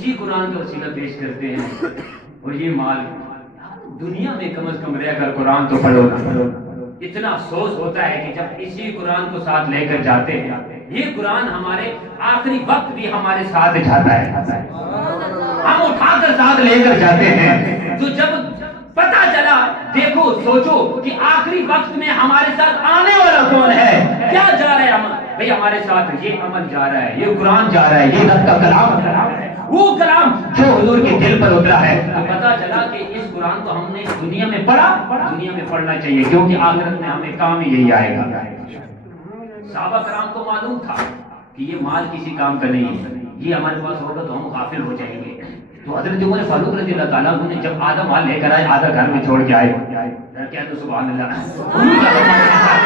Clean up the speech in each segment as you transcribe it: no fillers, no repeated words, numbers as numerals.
اسی قرآن کا وسیلہ پیش کرتے ہیں. اور یہ مال دنیا میں کم از کم رہ کر قرآن تو پڑھو. اتنا افسوس ہوتا ہے کہ جب اسی قرآن کو ساتھ لے کر جاتے ہیں. یہ قرآن ہمارے آخری وقت بھی ہمارے ساتھ جاتا ہے. ہم اٹھا کر ساتھ لے کر جاتے ہیں. تو جب پتا چلا, دیکھو سوچو کہ آخری وقت میں ہمارے ساتھ آنے والا کون ہے, کیا جا رہا ہے بھئی ہمارے ساتھ یہ عمل جا رہا ہے, یہ قرآن جا رہا ہے, یہ رب کا کلام جا رہا ہے, وہ کلام جو حضور کے دل پر اترا ہے. تو پتا چلا کہ اس قرآن کو ہم نے دنیا میں پڑھا, دنیا میں پڑھنا چاہیے کیونکہ آخرت میں ہمیں کام یہی آئے گا. صحابہ کرام کو معلوم تھا کہ یہ مال کسی کام کا نہیں ہے, یہ ہمارے پاس ہوگا تو ہم غافل ہو جائیں گے. تو حضرت عمر فاروق رضی اللہ تعالیٰ عنہ نے جب آدھا مال لے کر آئے, آدھا گھر میں چھوڑ کے آئے. کیا تو سبحان اللہ,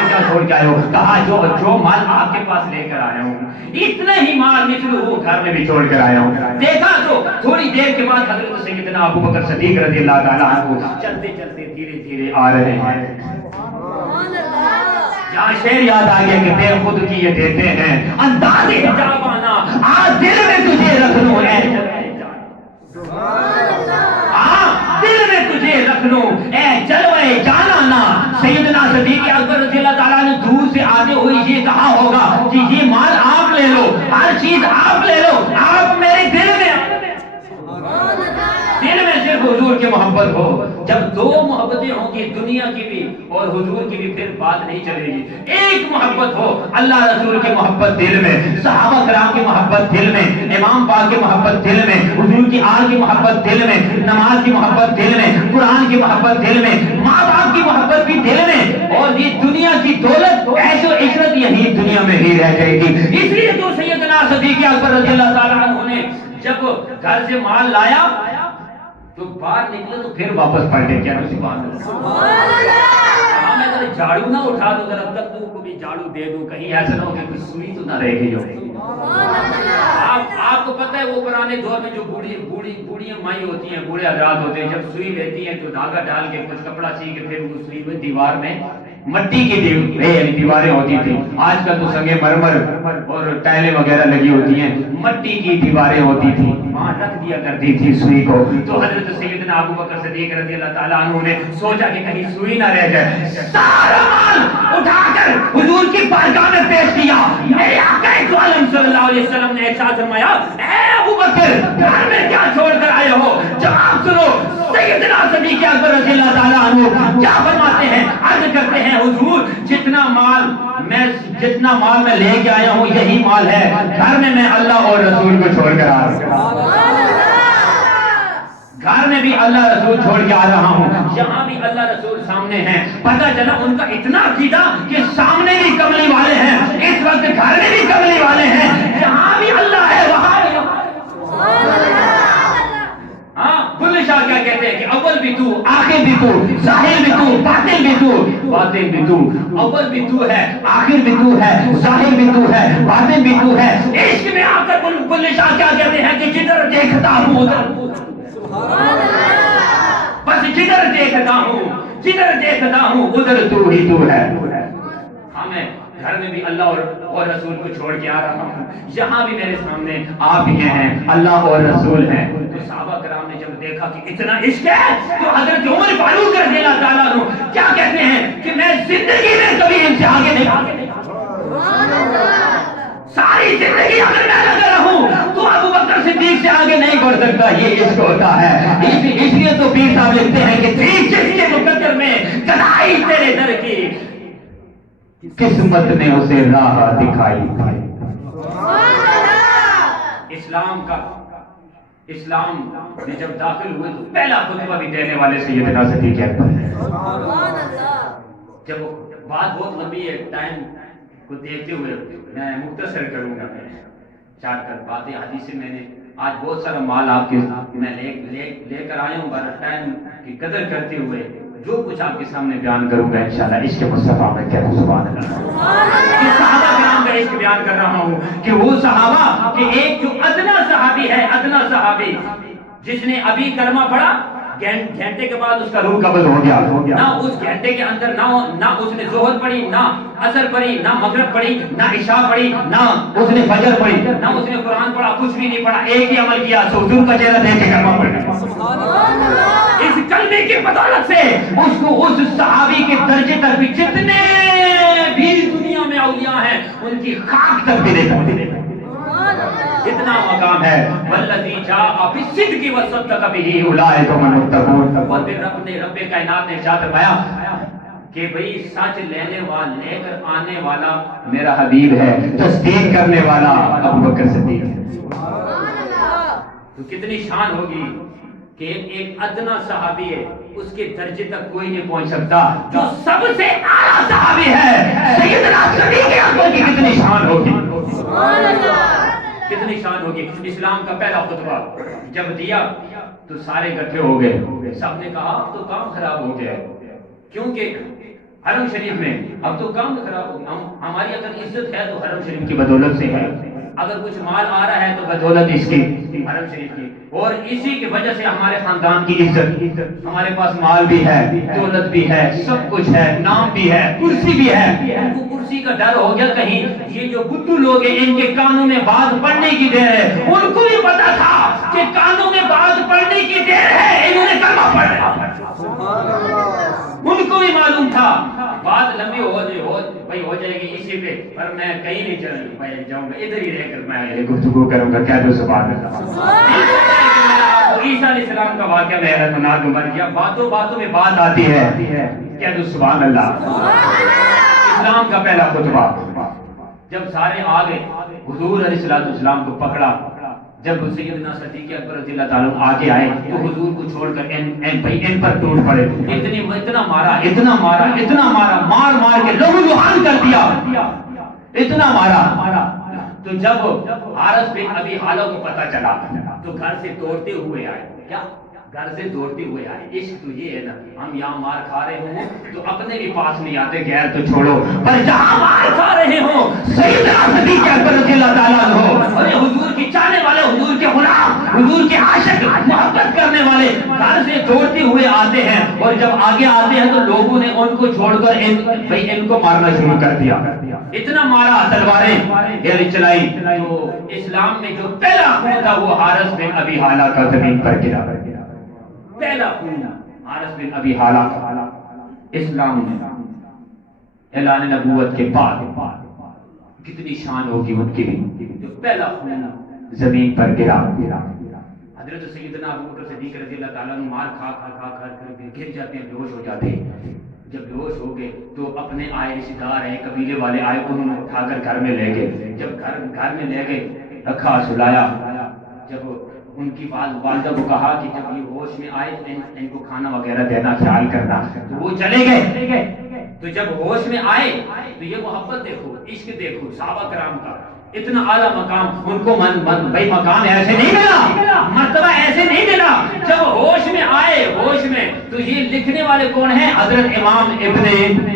کیا چھوڑ کے آئے ہو؟ کہا جو مال آپ کے پاس لے کر آیا ہوں اتنا ہی مال نکلو وہ گھر میں بھی چھوڑ کر آیا ہوں. دیکھا تو تھوڑی دیر کے بعد حضرت سیدنا ابو بکر صدیق رضی اللہ تعالیٰ عنہ چلتے چلتے دھیرے دھیرے آ رہے ہیں. جہاں شعر یاد آ گیا کہ بے خود کی یہ دیتے ہیں انداز حجابانہ, آج دل میں تجھے رکھنو ہے, دل میں تجھے رکھنو اے جلوے جانانا. سیدنا صدیق اکبر رضی اللہ تعالیٰ نے دور سے آتے ہوئے یہ کہا ہوگا کہ یہ مال آپ لے لو, ہر چیز آپ لے لو, آپ میرے دل میں صرف حضور کی محبت ہو. جب دو محبتیں ہوں گی, دنیا کی بھی اور حضور کی بھی, پھر بات نہیں چلے گی. ایک محبت ہو, اللہ رسول کی محبت دل میں, صحابہ کرام کی محبت دل میں, امام پاک کی محبت دل میں, حضور کی آل کی محبت دل میں, نماز کی محبت دل میں, قرآن کی محبت دل میں, ماں باپ کی محبت بھی دل میں, اور یہ دنیا کی دولت عیش و عشرت یہی دنیا میں ہی رہ جائے گی. اس لیے تو سیدنا صدیق اکبر رضی اللہ تعالیٰ عنہ نے جب گھر سے مال لایا تو باہر نکلے تو پھر واپس پلٹے. کیا سبحان اللہ, میں ذرا جھاڑو نہ اٹھا دوں, ذرا تک کو بھی جھاڑو دے دوں, کہیں ایسا نہ ہو کہ سوئی تو نہ رہے گی. جو آپ کو پتہ ہے وہ پرانے دور میں جو بوڑھیاں مائی ہوتی ہیں, بوڑھے حضرات ہوتے ہیں, جب سوئی لیتی ہیں تو دھاگا ڈال کے کچھ کپڑا سی کے پھر وہ سوئی میں دیوار میں مٹی کی دیواریں ہوتی تھی. آج کل تو سنگے مرمر اور ٹائلیں وغیرہ لگی ہوتی ہیں, مٹی کی دیواریں ہوتی تھی, وہاں رکھ دیا کرتی تھی سوئی کو. تو حضرت سیدنا ابو بکر صدیق رضی اللہ تعالیٰ عنہ نے سوچا کہ کہیں سوئی نہ رہ جائے, سارا مال اٹھا کر حضور کی بارگاہ میں پیش کیا. میرے آقا عالم صلی اللہ علیہ وسلم نے ارشاد فرمایا, اے ابو بکر گھر میں کیا چھوڑ کر آئے ہو؟ جواب سنو. سیدنا صدیق اکبر رضی اللہ تعالیٰ عنہ کیا فرماتے ہیں, عرض کرتے ہیں حضور جتنا مال میں لے کے آیا ہوں یہی مال ہے, گھر میں اللہ اور رسول کو چھوڑ کر آ رہا ہوں, گھر میں بھی اللہ رسول چھوڑ کے آ رہا ہوں, یہاں بھی اللہ رسول سامنے ہیں. پتہ چلا ان کا اتنا عقیدہ کہ سامنے بھی کملی والے ہیں, اس وقت گھر میں بھی کملی والے ہیں, یہاں بھی اللہ ہے وہاں بھی. ہاں, بلے شاہ کیا کہتے ہیں کہ اول بھی تو, آخر بھی تو, ظاہر بھی تو, باطن بھی تو, باطن بھی تو. اول بھی تو ہے, آخر بھی تو ہے, ظاہر بھی تو ہے, باطن بھی تو ہے. عشق میں آ کر بلے شاہ کیا کہتے ہیں کہ جدھر دیکھتا ہوں ادھر, بس جدھر دیکھتا ہوں ادھر تو ہی تو ہے. ہاں, میں گھر میں بھی اللہ اور رسول کو چھوڑ کے آ رہا ہوں, یہاں بھی میرے سامنے آپ ہی ہیں, اللہ اور رسول ہیں. تو صحابہ کرام نے جب دیکھا کہ اتنا عشق ہے تو حضرت عمر فاروق رضی اللہ تعالیٰ عنہ کیا کہتے ہیں کہ میں زندگی میں کبھی ان سے آگے نہیں, ساری زندگی اگر میں لگا رہوں تو ابو بکر صدیق سے آگے نہیں بڑھ سکتا. یہ عشق ہوتا ہے. اس لیے تو پیر صاحب لکھتے ہیں کہ ٹھیک جس کے مقدر میں کدائی تیرے در کی, قسمت نے اسے راہ دکھائی. اسلام میں جب داخل ہوئے تو پہلا خطبہ بھی دینے والے سیدنا صدیق اکبر ہیں. جب بات بہت لمبی ہے, ٹائم کو دیکھتے ہوئے میں مختصر کروں گا. میں چار کر باتیں حدیث سے میں نے آج بہت سارا مال آپ کے میں لے کر آیا ہوں, ٹائم کی قدر کرتے ہوئے جو کچھ آپ کے سامنے بیان کروں گا انشاءاللہ عشق مصطفیٰ میں کیا سبحان اللہ. صحابہ کرام کا عشق بیان کر رہا ہوں کہ وہ صحابہ کہ ایک جو ادنا صحابی ہے, ادنا صحابی جس نے ابھی کلمہ پڑھا گھنٹے کے بعد اس کا روح قبض ہو گیا. نہ اس گھنٹے کے اندر نہ اس نے ظہر پڑھی، نہ عصر پڑھی، نہ مغرب پڑھی، نہ عشاء پڑھی، نہ اس نے فجر پڑھی، نہ اس نے قرآن پڑھا، کچھ بھی نہیں پڑھا. ایک ہی عمل کیا، حضور کا چہرہ دیکھ کے کلمہ پڑھ لیا. اس کلمے کی بدولت سے اس کو اس صحابی کے درجے تک بھی جتنے بھی دنیا میں اولیاء ہیں ان کی خاک تک بھی نہیں پہنچے. اتنا مقام ہے. والذی جاء بالصدق وصدق به اولئک هم المتقون. اور پھر رب کائنات نے ارشاد فرمایا کہ بھئی سچ لے کر آنے والا میرا حبیب ہے، تصدیق کرنے والا ابوبکر صدیق ہے. تو کتنی شان ہوگی کہ ایک ادنا صحابی ہے، اس کے درجے تک کوئی نہیں پہنچ سکتا. جو سب سے اعلیٰ صحابی ہے سیدنا صدیق اکبر کی کتنی شان ہوگی، کتنی شان ہوگی. اسلام کا پہلا خطبہ جب دیا تو سارے اکٹھے ہو گئے. سب نے کہا اب تو کام خراب ہو گیا، کیونکہ حرم شریف میں اب تو کام خراب ہو گیا. ہماری اگر عزت ہے تو حرم شریف کی بدولت سے ہے، اگر کچھ مال آ رہا ہے تو بدولت اس کی حرم شریف کی، اور اسی کی وجہ سے ہمارے خاندان کی عزت. ہمارے پاس مال بھی ہے، دولت بھی ہے، سب کچھ ہے، نام بھی ہے، کرسی بھی ہے. ان کو کرسی کا ڈر ہو گیا کہیں یہ جو بدھو لوگ ہیں ان کے کانوں میں بات پڑھنے کی دیر ہے. ان کو بھی پتا تھا کہ کانوں میں بات پڑھنے کی دیر ہے، انہوں نے کلمہ پڑھ لیا. ان کو بھی معلوم تھا بات لمبی ہو جائے گی اسی پہ، پر میں کہیں نہیں جاؤں گا، ادھر ہی رہ کر میں گفتگو کروں گا. کیا تو سبحان اللہ. عیسیٰ علیہ السلام کا واقعہ میں سنا دوں گا. باتوں میں بات آتی ہے. کیا تو سبحان اللہ. اسلام کا پہلا خطبہ جب سارے آ گئے، حضور علیہ السلام کو پکڑا. جب سیدنا صدیق اکبر رضی اللہ تعالیٰ آگے آئے تو حضور کو چھوڑ کر ان پر ٹوٹ پڑے. اتنا مارا مار کے لہو لہان کر دیا، اتنا مارا. تو جب حارث بن ابی حالہ کو پتا چلا تو گھر سے دوڑتے ہوئے آئے. کیا گھر سے دوڑتے ہوئے آئے. عشق تو یہ ہے نا، ہم یہاں مار کھا رہے ہوں تو اپنے بھی پاس نہیں آتے، غیر تو چھوڑو، پر جہاں مار کھا رہے ہوں سیدنا صدیق اکبر رضی اللہ تعالیٰ عنہ اور حضور کی چاہنے والے، حضور کے غلام، حضور کے عاشق، محبت کرنے والے گھر سے دوڑتے ہوئے آتے ہیں. اور جب آگے آتے ہیں تو لوگوں نے ان کو چھوڑ کر ان کو مارنا شروع کر دیا. اتنا مارا، تلواریں چلائی. تو اسلام میں جو پہلا خون تھا وہ حارث بن ابی حالہ کا زمین پر گرا. پہلا خون حارث بن ابی حالہ کا. اسلام میں اعلان نبوت کے بعد کتنی شان ہوگی ان کی بھی. جو پہلا خون زمین پر گرا. حضرت سیدنا ابوبکر صدیق رضی اللہ تعالیٰ عنہ مار کھا کر گر جاتے ہیں، بیہوش ہو جاتے ہیں. جب بیہوش ہو گئے تو اپنے آئے رشتہ دار ہیں، قبیلے والے آئے، انہوں نے اٹھا کر گھر میں لے گئے. جب گھر میں لے گئے، رکھا، سلایا. جب ان کی والدہ کو کہا کہ جب یہ ہوش میں آئے ان کو کھانا وغیرہ دینا، خیال کرنا، تو وہ چلے گئے. تو جب ہوش میں آئے تو یہ محبت دیکھو، عشق دیکھو صحابہ کرام کا. اتنا اعلیٰ مقام ان کو بھائی مقام ایسے نہیں ملا، مرتبہ ایسے نہیں ملا. جب ہوش میں آئے، ہوش میں، تو یہ لکھنے والے کون ہیں؟ حضرت امام ابن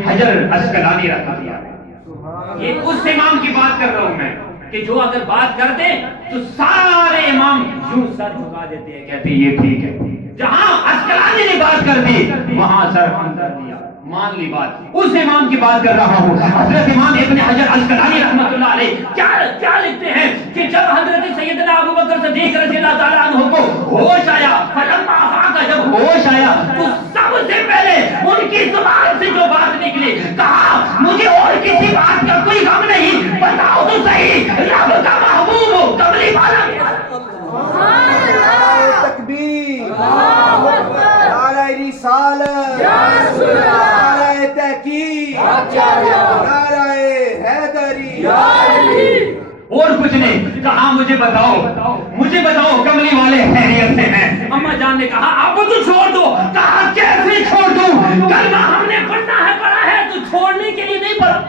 حجر عسقلانی رحمۃ اللہ علیہ. یہ اس امام کی بات کر رہا ہوں میں کہ جو اگر بات کر دیں تو سارے امام یوں سر جھکا دیتے ہیں، کہتے ہیں یہ ٹھیک ہے. جہاں عسقلانی نے بات کر دی وہاں سر کر دیا، مان لی بات. اس امام کی بات کر رہا ہوں، حضرت امام ابن حجر عسقلانی رحمۃ اللہ علیہ. کیا لکھتے ہیں کہ جب حضرت سیدنا ابوبکر صدیق رضی اللہ تعالیٰ عنہ کو ہوش آیا، فلما افاق، جب ہوش آیا تو سب سے پہلے ان کی زبان سے جو بات نکلی، کہا مجھے اور کسی بات کا کوئی غم نہیں، بتاؤ تو صحیح رب کا محبوب کملی والا. تکبیر، نعرہ رسالت، نعرہ تحقیق، نعرہ حیدری. اور کچھ نہیں کہا. مجھے بتاؤ کملی والے خیریت سے ہیں؟ اما جان نے کہا اب تو چھوڑ دو. کہا کیسے چھوڑ دوں؟ کلمہ ہم نے پڑھا ہے تو چھوڑنے کے لیے نہیں پڑھا.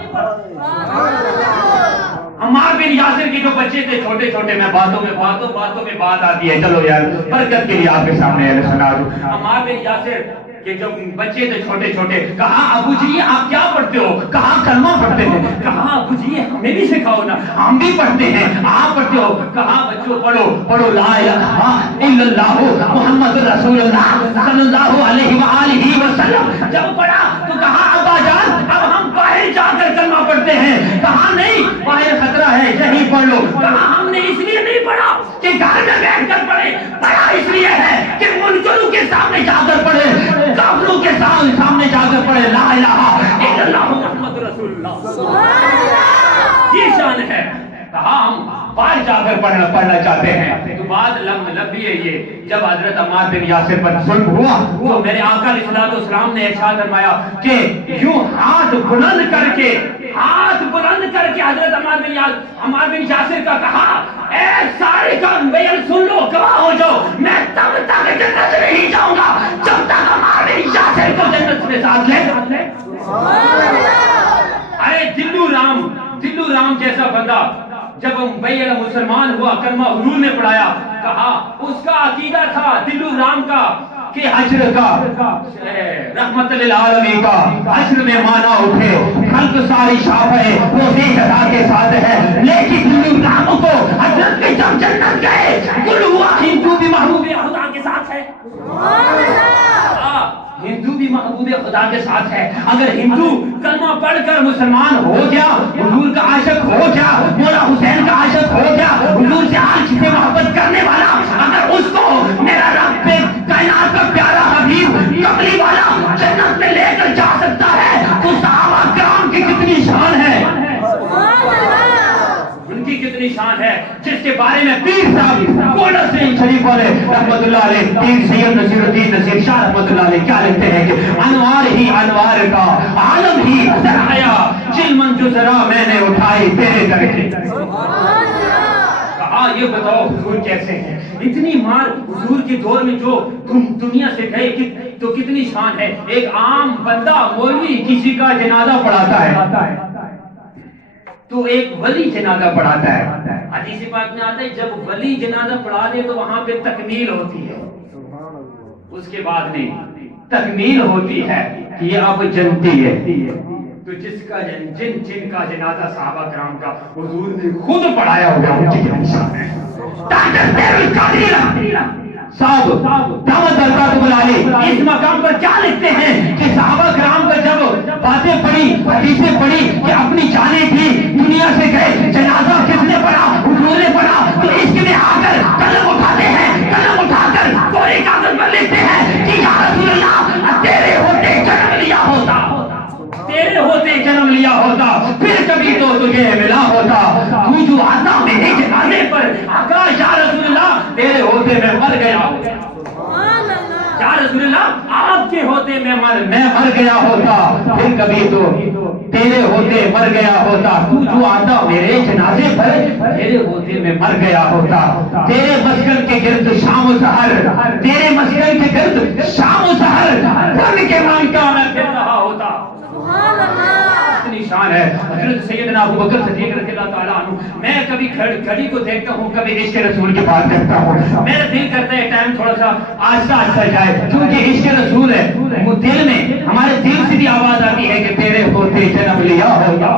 عمار بن یاسر کے جو بچے تھے چھوٹے چھوٹے، میں باتوں میں بات آتی ہے، چلو یار برکت کے لیے آپ کے سامنے سنا دوں. عمار بن یاسر کہ جب بچے تھے چھوٹے چھوٹے، کہا ابو جی آپ کیا پڑھتے ہو؟ کہا کلمہ پڑھتے ہیں۔ کہا ابو جی ہمیں بھی سکھاؤ نا، ہم بھی پڑھتے ہیں۔ آپ پڑھتے ہو؟ کہا بچوں پڑھو پڑھو لا الہ الا اللہ محمد رسول اللہ صلی اللہ علیہ وآلہ وسلم۔ جب پڑھا تو کہا ابا جان اب ہم باہر جا کر کلمہ پڑھتے ہیں۔ کہا نہیں باہر خطرہ ہے، یہیں پڑھ لو۔ کہا ہم نے اس لیے نہیں پڑھا کہ گھر میں بیٹھ کر پڑھے، پڑھا اس لیے ہے کہ منکروں کے سامنے جا کر پڑھے، کافروں کے سامنے جا کر پڑھے لا الہ الا اللہ محمد رسول اللہ۔ یہ شان ہے۔ کہا ہم باہر جا کر پڑھنا چاہتے ہیں۔ تو بات لمبی ہے یہ، جب حضرت عمار بن یاسر پر ظلم ہوا تو میرے آقا علیہ السلام نے ارشاد فرمایا کہ یوں ہاتھ بلند کر کے حضرت عمار بن یاسر کا کہا اے سارے کا بیان سن لو، گواہ ہو جاؤ، میں تب تک جنت نہیں جاؤں گا جب تک عمار بن یاسر کو جنت میں ساتھ لے۔ ارے دلو رام جیسا بندہ جب بھائی مسلمان ہوا، کلمہ حضور نے پڑھایا، کہا اس کا عقیدہ تھا دلو رام کا کہ حشر کا رحمت للعالمین کا حشر میں مانا اٹھے، خلق ساری شاف ہے روزے جزا کے ساتھ ہے، لیکن دلو رام کو حضرت میں جب جنت گئے کل ہوا ہندو بھی محبوب خدا کے ساتھ ہے۔ ہندو بھی محبوب خدا کے ساتھ ہے۔ اگر ہندو کلمہ پڑھ کر مسلمان ہو گیا، حضور کا عاشق ہو گیا، مولا حسین کا عاشق ہو گیا، حضور سے عاشق سے محبت کرنے والا، اگر اس کو میرا رب کائنات کا پیارا حبیب کملی والا جنت میں لے کر جا سکتا ہے تو صحابہ کرام کی کتنی شان ہے، ان کی کتنی شان ہے، جس کے بارے میں پیر صاحب گولڈن سنگھ شریف والے رحمت اللہ علیہ، پیر سید نصیر الدین نصیر شاہ رحمت اللہ علیہ کیا لکھتے ہیں کہ انوار ہی انوار کا عالم ہی سرایا، چلمن جو ذرا میں نے اٹھائی تیرے در کے۔ کہا یہ بتاؤ حضور کیسے ہیں، اتنی مار حضور کے دور میں جو دنیا سے گئے تو کتنی شان ہے۔ ایک عام بندہ مولوی کسی کا جنازہ پڑھاتا ہے تو ایک ولی جنازہ پڑھاتا ہے، حدیث پاک میں آتا ہے جب ولی جنازہ پڑھا دے تو وہاں پہ تکمیل ہوتی ہے، اس کے بعد نہیں تکمیل ہوتی ہے کہ یہ اب جنتی ہے۔ تو جس کا جن کا جنازہ صحابہ کرام کا حضور نے خود پڑھایا ہوگا ان کی شان ہے۔ صاحب دعوت برکات بلالے اس مقام پر کیا لکھتے ہیں کہ صحابہ کرام کا جب باتیں پڑھی، حدیثیں پڑھی کہ اپنی جانیں تھی دنیا سے گئے، جنازہ کس نے پڑھا؟ حضور نے پڑھا، تو اس کے لیے آ کر قلم اٹھاتے ہیں، قلم اٹھا کر کوئی کاغذ پر لکھتے ہیں کہ یا رسول اللہ تیرے ہوتے جنم لیا ہوتا، تیرے ہوتے جنم لیا ہوتا پھر کبھی تو تجھے ملا ہوتا، تو جو آتا میرے جنازے پر آقا یا رسول اللہ تیرے ہوتے میں مر گیا ہوتا، یا رسول اللہ آپ کے ہوتے میں مر گیا ہوتا، پھر کبھی تو تیرے ہوتے مر گیا ہوتا، تو جو آتا میرے جنازے پر تیرے ہوتے میں مر گیا ہوتا، تیرے مسکن کے گرد شام و سحر، تیرے مسکن کے گرد شام و سحر بن کے مان کا میں پھر رہا ہوتا۔ اتنی شان ہے حضرت سیدنا ابو بکر صدیق رضی اللہ تعالیٰ عنہ۔ میں کبھی گھڑی کو دیکھتا ہوں، کبھی عشق رسول کی بات کرتا ہوں، میرا دل کرتا ہے ٹائم تھوڑا سا آہستہ جائے، کیونکہ عشق رسول ہے دل میں، ہمارے دل سے بھی آواز آتی ہے کہ تیرے ہوتے جنم لیا ہوتا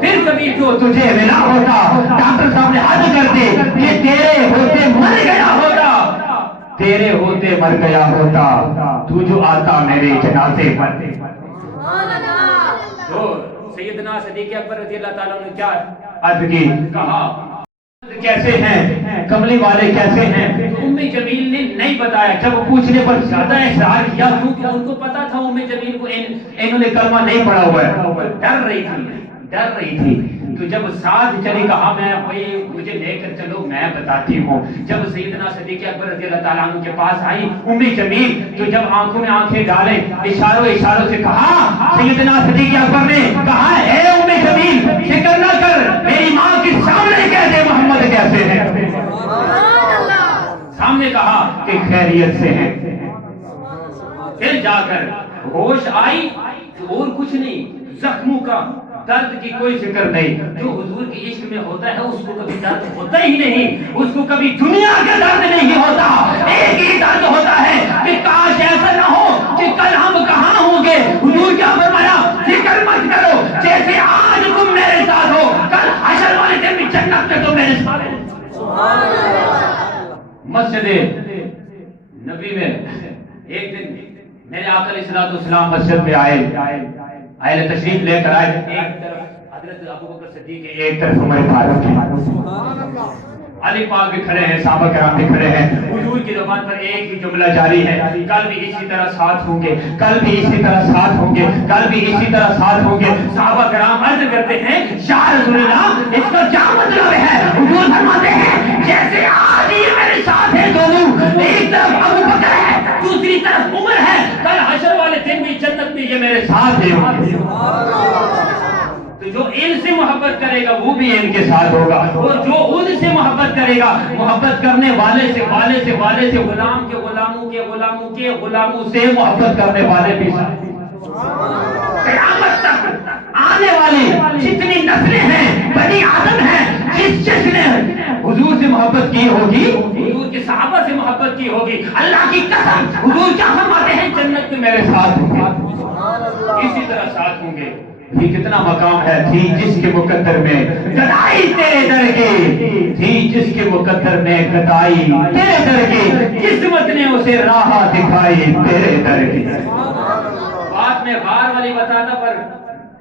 پھر کبھی تو تجھے ملا ہوتا۔ ڈاکٹر صاحب نے حد کر دے کہ تیرے ہوتے مر گیا ہوتا، تیرے ہوتے مر گیا ہوتا، تو جو آتا میرے جنازے پر۔ تو سیدنا صدیق اکبر رضی اللہ تعالیٰ نے کیا عرض کی، کہا کیسے ہیں کملی والے کیسے ہیں؟ ام جمیل نے نہیں بتایا، جب پوچھنے پر زیادہ اصرار کیا کیونکہ ان کو پتا تھا ام جمیل کو انہوں نے کلمہ نہیں پڑھا ہوا ہے، ڈر رہی تھی۔ تو جب ساتھ چلی کہا میں بھائی مجھے لے کر چلو میں بتاتی ہوں۔ جب سیدنا صدیق اکبر رضی اللہ تعالیٰ عنہ کے پاس آئی ام جمیل، تو جب آنکھوں میں آنکھیں ڈالیں اشاروں سے کہا، سیدنا صدیق اکبر نے کہا اے ام جمیل فکر نہ کر، میری ماں کے سامنے کہہ دے محمد کیسے ہیں، سامنے کہا کہ خیریت سے ہیں۔ پھر جا کر ہوش آئی تو اور کچھ نہیں، زخموں کا درد کی کوئی فکر نہیں، جو حضور کے عشق میں ہوتا ہے اس کو کبھی درد ہوتا ہی نہیں، اس کو کبھی دنیا کا درد نہیں ہوتا، ایک ہی درد ہوتا ہے کہ کاش ایسا نہ ہو کہ کل ہم مسجد نبی میں ایک دن میرے آقا علیہ الصلوۃ والسلام مسجد میں آئے، اہل تشریف لے کر آئے، ایک طرف حضرت ابو بکر صدیق ہے، ایک طرف عمر فاروق ہے، علی پاک بھی کھڑے ہیں، صحابہ کرام بھی کھڑے ہیں۔ حضور کی زبان پر ایک ہی جملہ جاری ہے، کل بھی اسی طرح ساتھ ہوں گے، کل بھی اسی طرح ساتھ ہوں گے، کل بھی اسی طرح ساتھ ہوں گے۔ صحابہ کرام عرض کرتے ہیں یا رسول اللہ اس کا کیا مطلب ہے؟ حضور فرماتے ہیں جیسے آج یہ میرے ساتھ ہیں دونوں، ایک طرف ابو بکر ہے دوسری طرف عمر ہے، کل حشر والے دن بھی جنت میں یہ میرے ساتھ ہیں۔ تو جو ان سے محبت کرے گا وہ بھی ان کے ساتھ ہوگا، اور جو ان سے محبت کرے گا، محبت کرنے والے سے غلام کے غلاموں کے غلاموں کے غلاموں سے محبت کرنے والے بھی ساتھ۔ قیامت تک آنے والی جتنی نسلیں ہیں، بنی آدم ہیں، جس نے حضور سے محبت کی ہوگی، حضور کے صحابہ سے محبت کی ہوگی، اللہ کی قسم حضور کیا فرماتے ہیں جنت میں میرے ساتھ ہوں گے، اسی طرح ساتھ ہوں گے۔ یہ کتنا مقام ہے، تھی جس کے مقدر میں گدائی تیرے در کی، تھی جس کے مقدر میں گدائی تیرے در کی، قسمت نے اسے راہ دکھائی تیرے در کی۔ بات میں غار والی بتاتا پر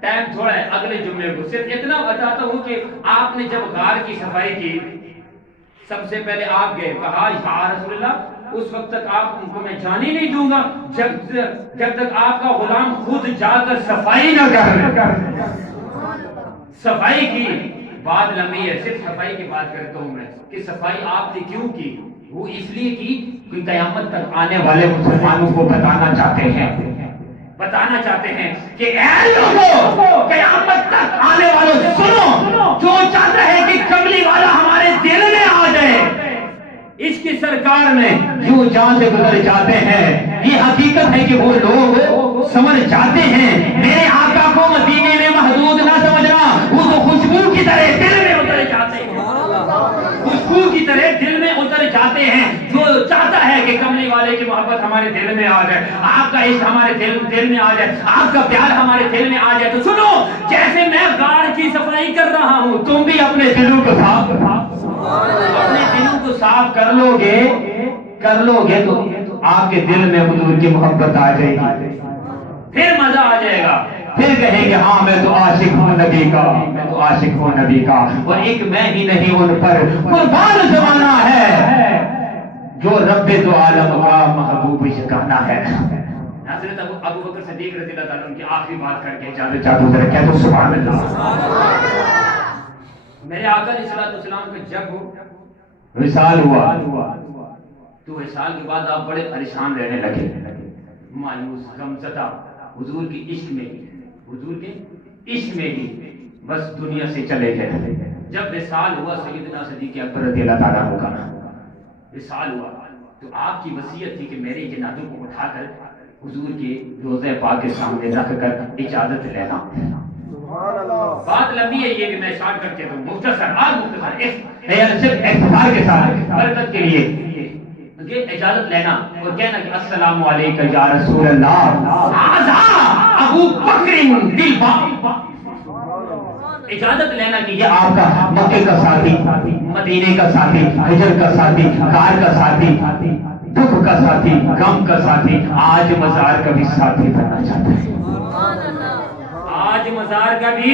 ٹائم تھوڑا ہے، اگلے جمعے کو صرف اتنا بتاتا ہوں کہ آپ نے جب غار کی صفائی کی، سب سے پہلے آپ گئے، کہا یا رسول اللہ اس وقت تک آپ کو میں جان ہی نہیں دوں گا جب تک آپ کا غلام خود جا کر صفائی نہ کر۔ صفائی کی بات لمبی ہے، صرف صفائی کی بات کرتا ہوں میں کہ صفائی آپ نے کیوں کی، وہ اس لیے کی کہ قیامت تک آنے والے مسلمانوں کو بتانا چاہتے ہیں کہ اے لوگوں قیامت تک آنے والوں سنو، جو چاہتا ہے کہ کملی والا ہمارے دل میں آ جائے، اس کی سرکار میں جو جان سے گزر جاتے ہیں، یہ حقیقت ہے کہ وہ لوگ سمجھ جاتے ہیں میرے آقا کو مدینے میں محدود نہ سمجھنا، وہ تو خوشبو کی طرح دل میں اتر جاتے ہیں، خوشبو کی طرح دل میں اتر جاتے ہیں۔ جو چاہتا ہے کہ کملی والے کی محبت ہمارے دل میں آ جائے، آپ کا عشق ہمارے دل میں آ جائے، آپ کا پیار ہمارے دل میں آ جائے، تو سنو جیسے میں غار کی صفائی کر رہا ہوں، تم بھی اپنے دلوں کو صاف اپنے دلوں کو صاف کر لو گے تو آپ کے دل میں حضور کی محبت آ جائے گی، پھر مزہ آ جائے گا، پھر کہیں گے ہاں میں تو عاشق ہوں نبی کا، میں تو عاشق ہوں نبی کا، اور ایک میں ہی نہیں ان پر قربان زمانہ ہے جو رب دو عالم کا محبوب شکانہ ہے۔ حضرت ابو بکر صدیق رضی اللہ تعالیٰ ان کی آخری بات کر کے اجازت چاہتا ہوں، ذرا کہہ دو سبحان اللہ۔ میرے آقا علیہ الصلوۃ والسلام کو جب وصال ہوا تو وصال کے بعد آپ بڑے پریشان رہنے لگے، مایوس غمزدہ، حضور کے عشق میں ہی بس دنیا سے چلے گئے۔ جب وصال ہوا سیدنا صدیق اکبر رضی اللہ تعالیٰ عنہ کا وصال ہوا تو آپ کی وصیت تھی کہ میرے جنازوں کو اٹھا کر حضور کے روضہ پاک کے سامنے رکھ کر اجازت لینا۔ بات لمبی ہے، یہ بھی میں شارٹ کر کے دوں، مختصر صرف اختصار کے ساتھ برکت کے لیے اجازت لینا اور کہنا کہ السلام علیکم یا رسول اللہ، ابو بکر بالباب، اجازت لینا کہ یہ آپ کا مکے کا ساتھی، مدینے کا ساتھی، ہجر کا ساتھی، غار کا ساتھی، دکھ کا ساتھی، غم کا ساتھی، آج مزار کا بھی ساتھی بننا چاہتا ہے، آج مزار کا بھی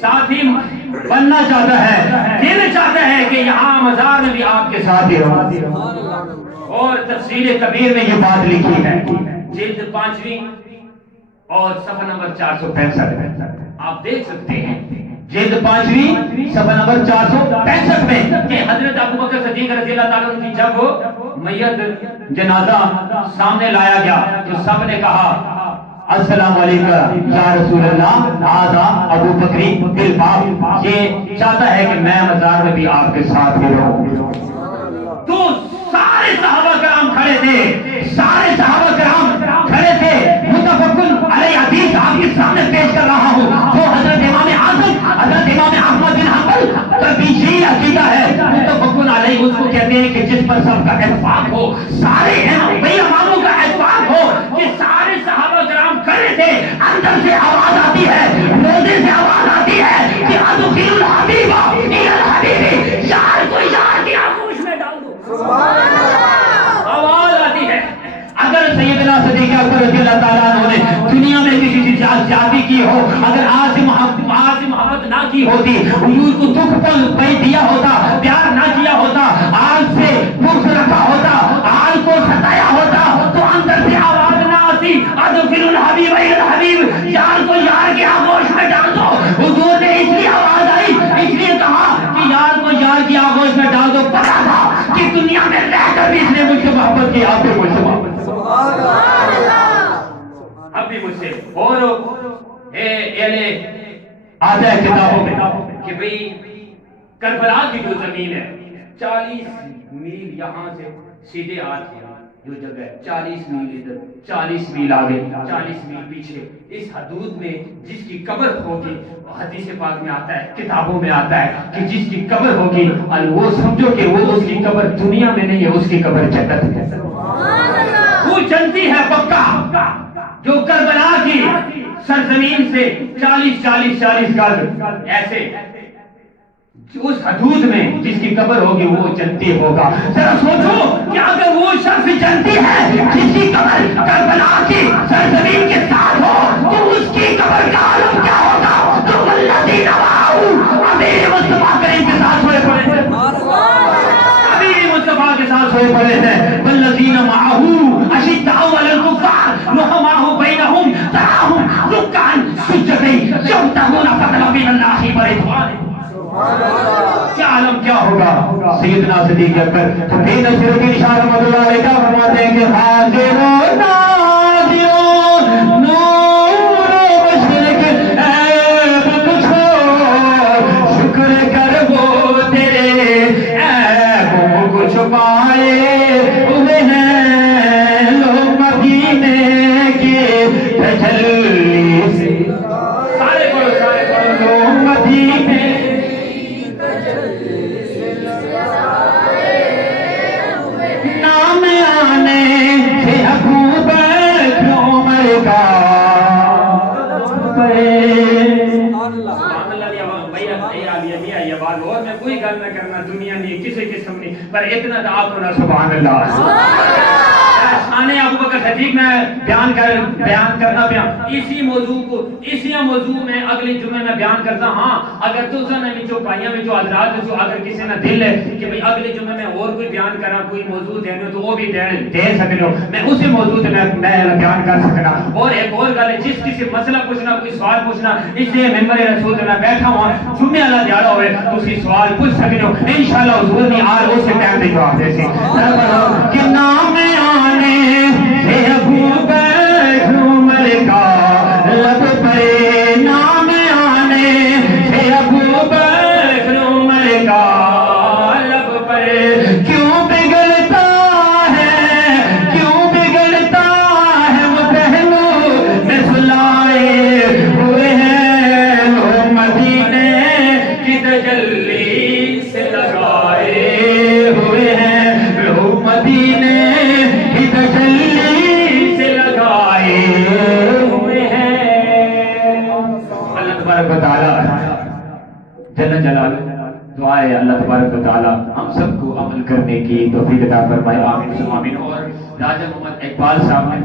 ساتھی بننا چاہتا ہے، دل چاہتا ہے کہ یہاں مزار میں بھی آپ کے ساتھ ہی رہو۔ اور تفسیر کبیر میں یہ بات لکھی ہے، جلد 5ویں اور صفحہ نمبر 465 آپ دیکھ سکتے ہیں، جلد 5ویں صفحہ نمبر 465 میں کہ حضرت ابو بکر صدیق رضی اللہ تعالیٰ عنہ کی جب میت جنازہ سامنے لایا گیا تو سب نے کہا السلام علیکم یا رسول اللہ، ھذا ابو بکر بالباب، یہ چاہتا ہے کہ میں مزار میں بھی آپ کے ساتھ ہی رہوں۔ تو سارے صحابہ کرام کھڑے تھے، متفقن علیہ حدیث آپ کے سامنے پیش کر رہا ہوں، جو حضرت امام اعظم حضرت امام احمد بن حنبل کا بیشی عقیدہ ہے، متفقن علیہ اس کو کہتے ہیں کہ جس پر سب کا اتفاق ہو، سارے اماموں کا اتفاق ہو کہ سارے صحابہ کرام کھڑے تھے، اندر سے آواز آتی ہے، روزے سے آواز آتی ہے کہ ادخلوا الحبیب الی الحبیب، یار کو یار کی آغوش میں ڈال دو، رضی اللہ تعالیٰ عنہ نے دنیا میں کسی سے زیادتی کی ہو، اگر آج سے محبت نہ کی ہوتی، حضور کو دکھ پر دیا ہوتا، پیار نہ کیا ہوتا، آج سے بغض رکھا ہوتا، آج کو ستایا ہوتا، تو اندر سے آواز نہ آتی ادخل الحبیب الی الحبیب، یار کو یار کے آغوش میں ڈال دو۔ حضور نے اس لیے آواز آئی، اس لیے کہا کہ یار کو یار کی آغوش میں ڈال دو، پتا تھا کہ دنیا میں رہ کر بھی اس نے مجھ سے محبت کی، آپ بھی مجھ سے محبت کی، اب بھی مجھ سے۔ اور آتا ہے کتابوں میں کہ بھئی کربلا کی جو زمین ہے 40 میل یہاں سے سیدھے آج جو جگہ ہے 40 میل ادھر، 40 میل آگے، 40 میل پیچھے، اس حدود میں جس کی قبر ہوگی، حدیث پاک میں آتا ہے، کتابوں میں آتا ہے کہ جس کی قبر ہوگی وہ سمجھو کہ وہ اس کی قبر دنیا میں نہیں ہے، اس کی قبر جنت میں ہے۔ وہ جنتی ہے پکا، جو کربلا کی سرزمین سے 40 گز ایسے اس حدود میں جس کی قبر ہوگی وہ جنتی ہوگا۔ ذرا سوچو کہ اگر وہ شخص جنتی ہے جس کی قبر کربلا کی سرزمین کے ساتھ ہو تو اس کی قبر کا عالم کیا ہوگا؟ تو والذین معه، امیر مصطفیٰ کریم کے ساتھ سوئے پڑے ہیں، امیر مصطفیٰ کے ساتھ سوئے پڑے ہیں، والذین معه اشداء علی الکفار رحماء بینہم تراہم رکعا سجدا یبتغون فضلا من اللہ ورضوانہ۔ کیا عالم کیا ہوگا؟ سیدنا صدیق اکبر بے نظیر الدین شاہ رحمۃ اللہ علیہ کا فرماتے ہیں کہ حاضر و ناظر نور مشرق عیب تجھو شکر کر وہ تیرے عیبوں کو چھپائے ہوئے ہیں لوگ مدینے کے تجلی سے، سارے پڑھو لوگ مدینے اور میں کوئی گل نہ کرنا دنیا نہیں کسی قسم نہیں، پر اتنا تو آپ ہونا سبحان اللہ۔ شان ابو بکر صدیق میں بیان کرنا اسی موضوع میں اگلے جمعے میں بیان کرتا۔ ہاں اگر تو جو بھائیاں میں جو حضرات جو اگر کسی نے دل ہے کہ بھئی اگلے جمعے میں اور کوئی بیان کرا کوئی موضوع دینے تو وہ بھی دے سکتے ہو، میں اسی موضوع سے میں بیان کر سکنا۔ اور ایک اور گل ہے جس کسی مسئلہ پوچھنا کوئی سوال پوچھنا، اس لیے ممبر رسول میں بیٹھا ہوا جمعے والا دیہڑا ہوئے تسی سوال پوچھ سکتے ہو، انشاءاللہ حضور نے آر اس ٹائم تے جواب دے سی کہ نام آنے سے ابو بکر عمر کا لب پر، نام آنے سے ابو بکر عمر کا لب پر، کیوں بگڑتا ہے وہ پہلو میں سلائے ہوئے ہیں لوگ مدینے کی تجلی سے لگائے ہوئے ہیں لوگ مدینے کی تجلی سے لگائے ہوئے ہیں۔ اللہ تبارک و تعالی جل جلالہ دعا ہے اللہ تبارک و تعالی ہم سب کو عمل کرنے کی توفیق عطا فرمائے، آمین ثم آمین۔ اور راجہ محمد اقبال صاحب نے